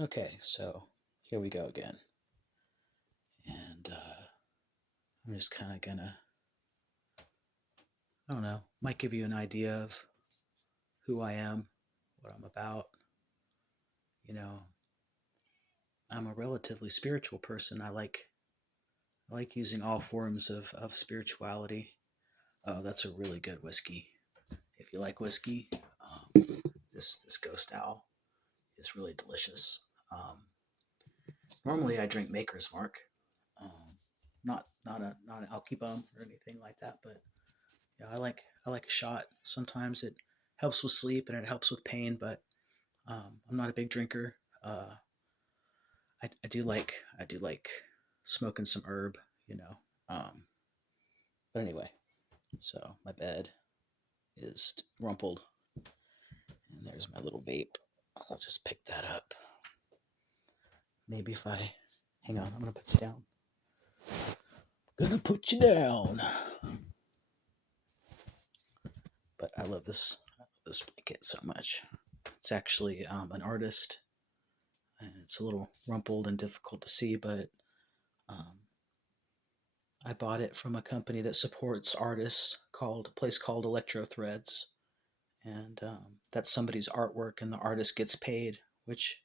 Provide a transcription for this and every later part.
Okay, so here we go again. And I'm just kind of gonna, I don't know, might give you an idea of who I am, what I'm about. You know, I'm a relatively spiritual person. I like using all forms of spirituality. Oh, that's a really good whiskey. If you like whiskey, this Ghost Owl is really delicious. Normally, I drink Maker's Mark, um, not an Alky Bum or anything like that. But yeah, I like a shot. Sometimes it helps with sleep and it helps with pain, but I'm not a big drinker. I do like smoking some herb, you know. Um, but anyway, so my bed is rumpled, and there's my little vape. I'll just pick that up. Maybe if I hang on, I'm gonna put you down. Gonna put you down. But I love this blanket so much. It's actually an artist, and it's a little rumpled and difficult to see, but um, I bought it from a company that supports artists called a place called Electro Threads, and that's somebody's artwork, and the artist gets paid, which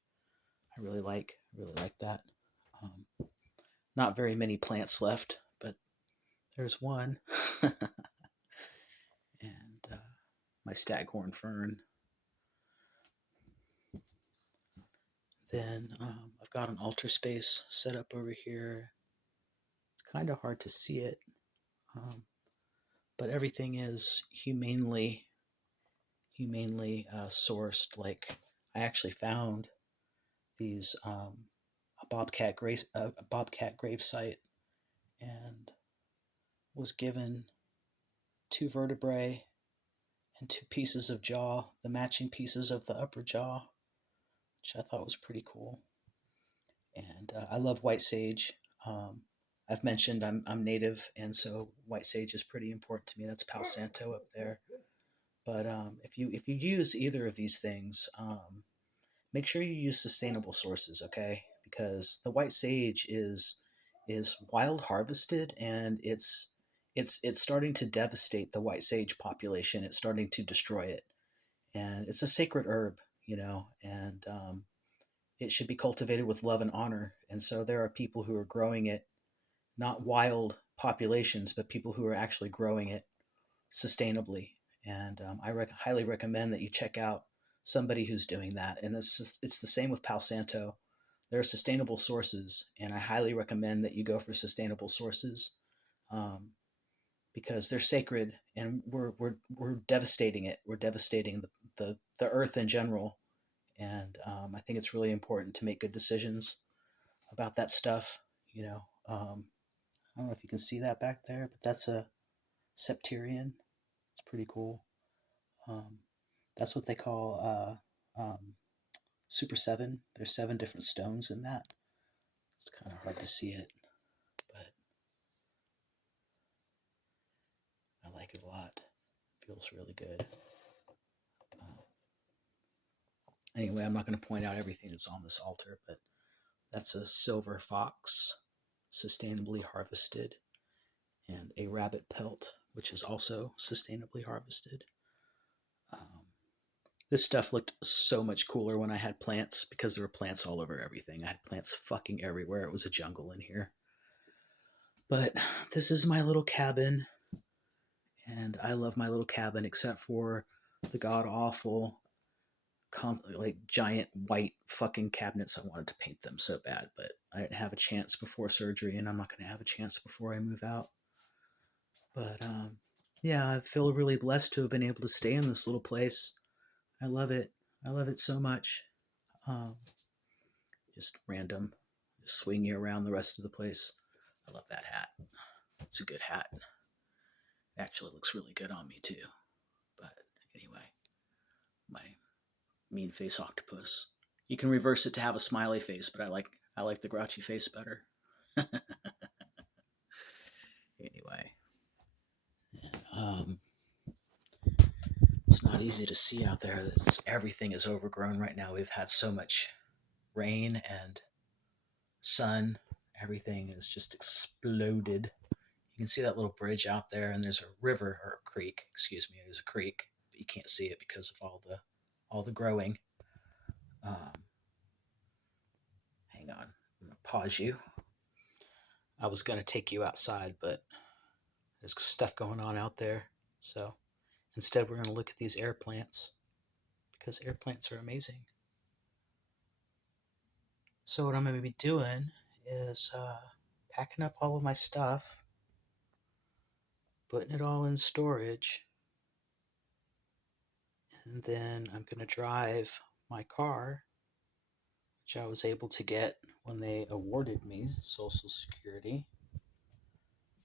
I really like. I really like that. Um, Not very many plants left, but there's one, and my staghorn fern. Then I've got an altar space set up over here. It's kind of hard to see it, um, but everything is humanely sourced. Like I actually found these a bobcat grave site, and was given two vertebrae and two pieces of jaw, the matching pieces of the upper jaw, which I thought was pretty cool. And I love white sage. Um, I've mentioned I'm native, and so white sage is pretty important to me. That's Palo Santo up there. But if you use either of these things, make sure you use sustainable sources, okay? Because the white sage is wild harvested, and it's starting to devastate the white sage population. It's starting to destroy it, and it's a sacred herb, and it should be cultivated with love and honor. And so there are people who are growing it, not wild populations, but people who are actually growing it sustainably. And highly recommend that you check out somebody who's doing that. And it's the same with Palo Santo. There are sustainable sources, and I highly recommend that you go for sustainable sources, um, because they're sacred, and we're devastating it. We're devastating the earth in general, and I think it's really important to make good decisions about that stuff. You know, I don't know if you can see that back there, but that's a septarian. It's pretty cool. Um, that's what they call Super 7. There's 7 different stones in that. It's kind of hard to see it, but I like it a lot. It feels really good. Uh, anyway, I'm not going to point out everything that's on this altar, but that's a silver fox, sustainably harvested, and a rabbit pelt, which is also sustainably harvested. Um, this stuff looked so much cooler when I had plants, because there were plants all over everything. I had plants fucking everywhere. It was a jungle in here. But this is my little cabin, and I love my little cabin, except for the god awful, like giant white fucking cabinets. I wanted to paint them so bad, but I didn't have a chance before surgery, and I'm not going to have a chance before I move out. But yeah, I feel really blessed to have been able to stay in this little place. I love it. I love it so much. Um, just random, just swing you around the rest of the place. I love that hat. It's a good hat. It actually looks really good on me too. But anyway, my mean face octopus. You can reverse it to have a smiley face, but I like the grouchy face better. Anyway, um, it's not easy to see out there. Everything is overgrown right now. We've had so much rain and sun, everything is just exploded. You can see that little bridge out there, and there's a river, or a creek, excuse me. There's a creek, but you can't see it because of all the growing. Hang on, I'm gonna pause you. I was gonna take you outside, but there's stuff going on out there. So instead, we're gonna look at these air plants because air plants are amazing. So what I'm gonna be doing is packing up all of my stuff, putting it all in storage, and then I'm going to drive my car, which I was able to get when they awarded me Social Security. I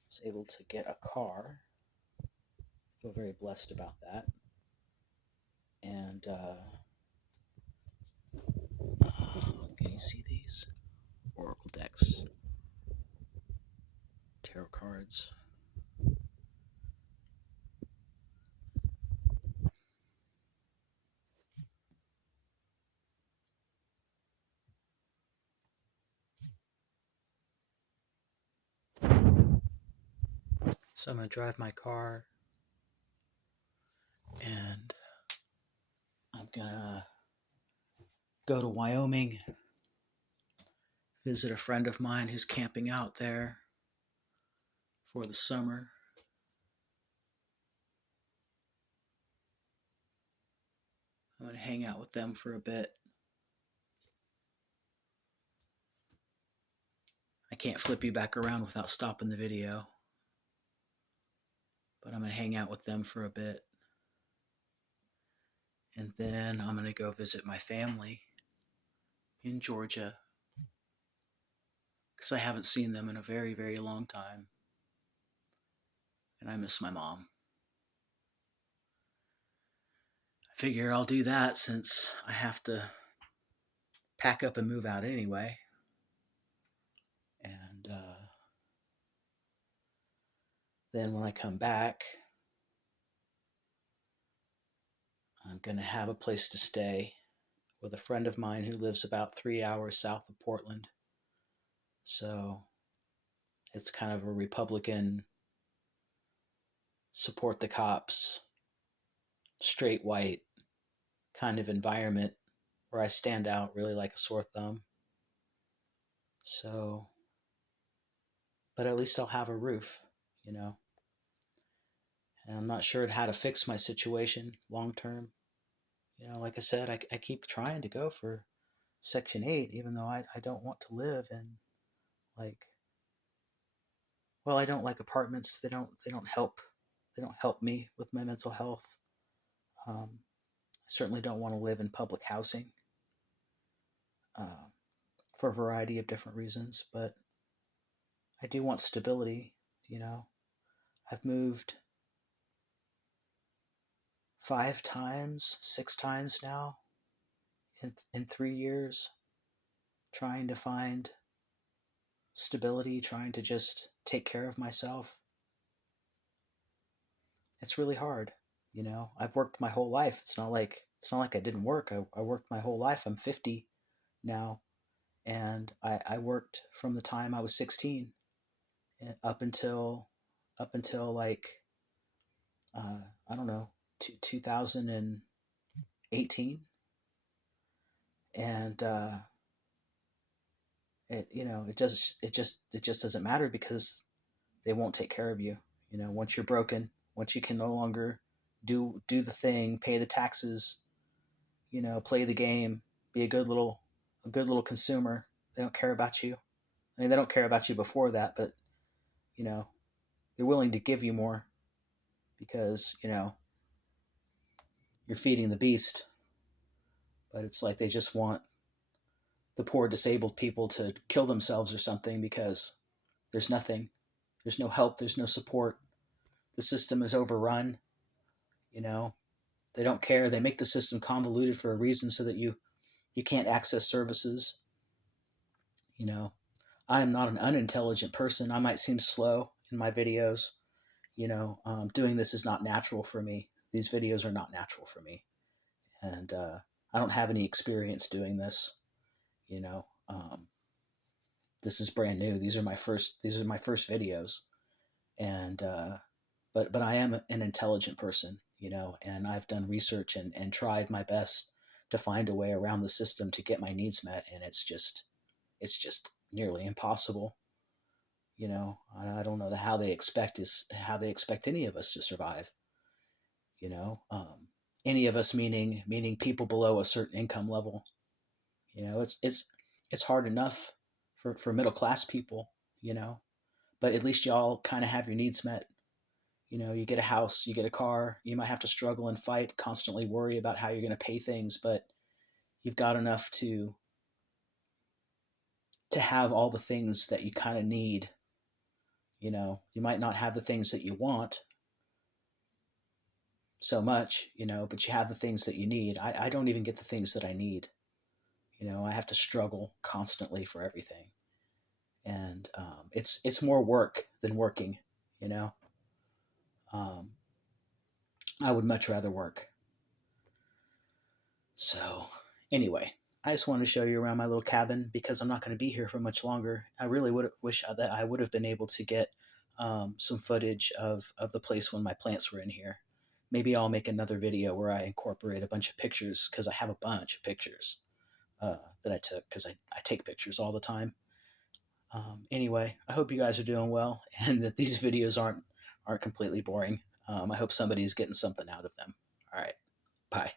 was able to get a car. I feel very blessed about that. And can you see these? Oracle decks, tarot cards. So I'm going to drive my car, and I'm going to go to Wyoming, visit a friend of mine who's camping out there for the summer. I'm going to hang out with them for a bit. I can't flip you back around without stopping the video, but I'm going to hang out with them for a bit. And then I'm going to go visit my family in Georgia because I haven't seen them in a very, very long time. And I miss my mom. I figure I'll do that since I have to pack up and move out anyway. And then when I come back, I'm going to have a place to stay with a friend of mine who lives about 3 hours south of Portland. So it's kind of a Republican, support the cops, straight white kind of environment where I stand out really like a sore thumb. So, but at least I'll have a roof, you know. And I'm not sure how to fix my situation long term. You know, like I said, I keep trying to go for Section 8, even though I don't want to live in, like, well, I don't like apartments. They don't help me with my mental health. I certainly don't want to live in public housing for a variety of different reasons, but I do want stability, you know. I've moved 5 times, 6 times now in 3 years, trying to find stability, trying to just take care of myself. It's really hard, you know. I've worked my whole life. It's not like I didn't work. I worked my whole life. I'm 50 now, and I worked from the time I was 16 and up until like I don't know, 2018. And it just doesn't matter because they won't take care of you. You know, once you're broken, once you can no longer do the thing, pay the taxes, you know, play the game, be a good little consumer, they don't care about you. I mean, they don't care about you before that, but you know, they're willing to give you more because, you know, you're feeding the beast. But it's like they just want the poor disabled people to kill themselves or something because there's nothing. There's no help. There's no support. The system is overrun. You know, they don't care. They make the system convoluted for a reason so that you can't access services. You know, I am not an unintelligent person. I might seem slow in my videos. You know, doing this is not natural for me. These videos are not natural for me. And I don't have any experience doing this. you know. This is brand new. These are my first videos, and but I am an intelligent person, you know, and I've done research and tried my best to find a way around the system to get my needs met, and it's just nearly impossible, you know. I don't know how they expect any of us to survive, you know. Any of us, meaning people below a certain income level, you know. It's hard enough for middle class people, you know, but at least y'all kind of have your needs met. You know, you get a house, you get a car, you might have to struggle and fight, constantly worry about how you're going to pay things, but you've got enough to have all the things that you kind of need. You know, you might not have the things that you want so much, you know, but you have the things that you need. I don't even get the things that I need. You know, I have to struggle constantly for everything. And it's more work than working, you know. Um, I would much rather work. So, anyway, I just wanted to show you around my little cabin because I'm not going to be here for much longer. I really would wish that I would have been able to get some footage of the place when my plants were in here. Maybe I'll make another video where I incorporate a bunch of pictures because I have a bunch of pictures that I took because I take pictures all the time. Anyway, I hope you guys are doing well and that these videos aren't completely boring. I hope somebody's getting something out of them. All right, bye.